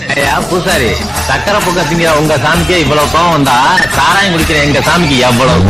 ஐயா பூசாரி, சக்கரை பொக்க திங்கிற உங்க சாமிக்கே இவ்வளவு கோவம் வந்தா சாராயம் குடிக்கிற எங்க சாமிக்கு எவ்வளவு?